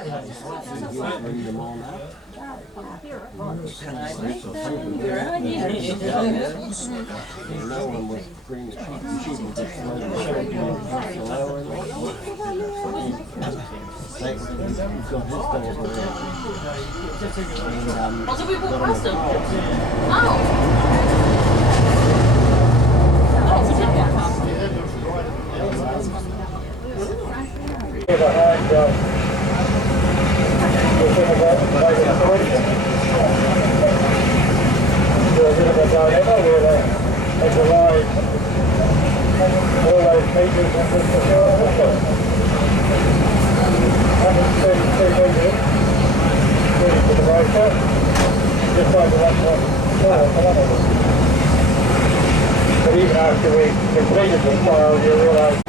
Bring them on out. You know when we bring the sheep will just lower it. You've got his door there. What have we bought past them? Oh! Oh, we did get past them. But even after we completed the trial, you realise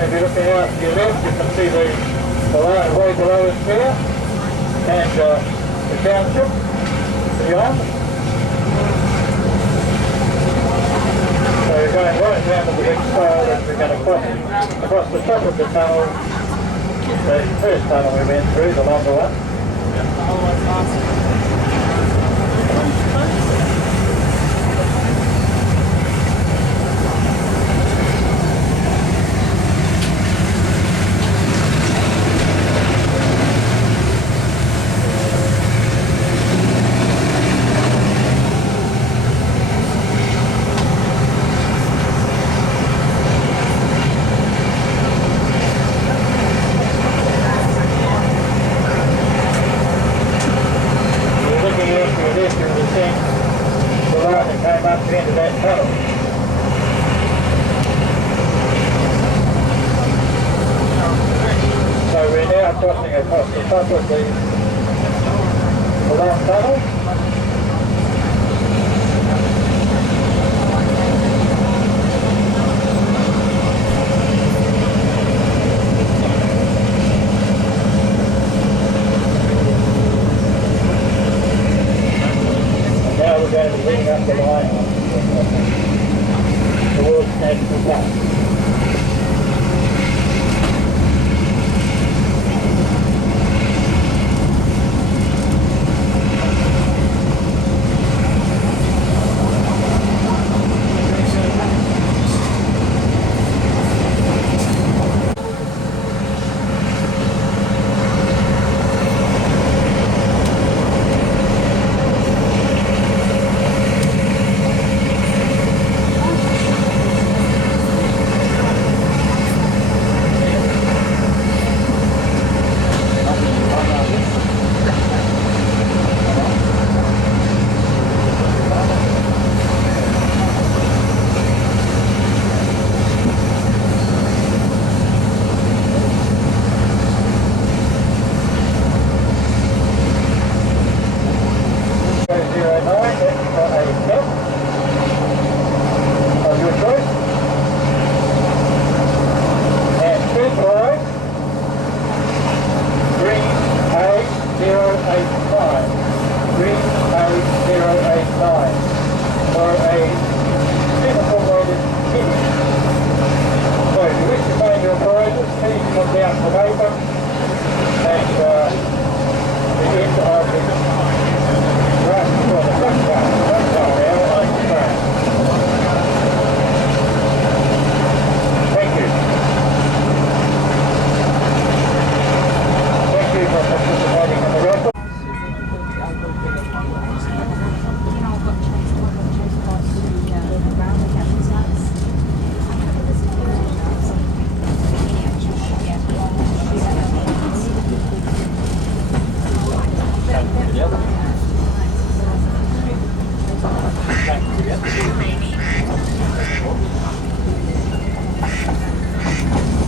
and if you're looking out to your left, you can see the line way below us there, and the township beyond. So you're going right down to the next pole, and we're going to across the top of the tunnel, the first tunnel we went through, the longer one. Into that tunnel. So we're now crossing across the top of the long tunnel. And now we're going to be heading up the line towards National Park.